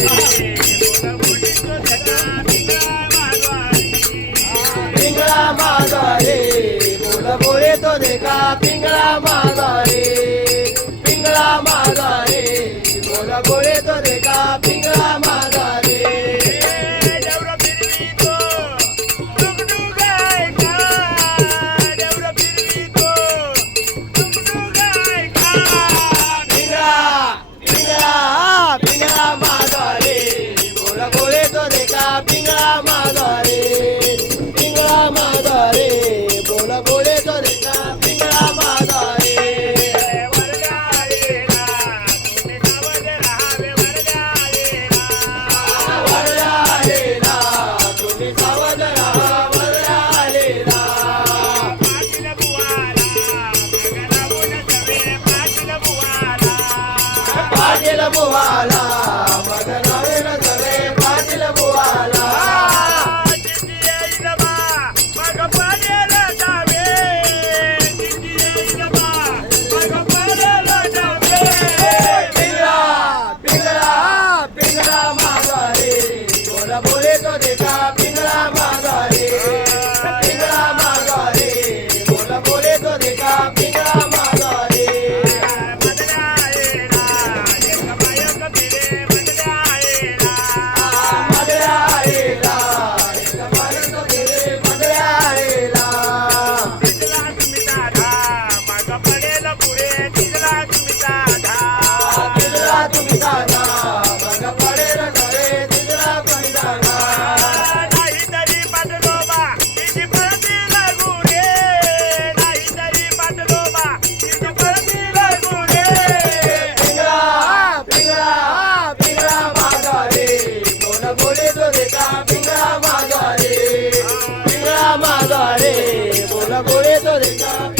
Música ah. Pero... chocolate de café.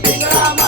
I'm Amiga, amiga.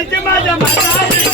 你他妈的买菜！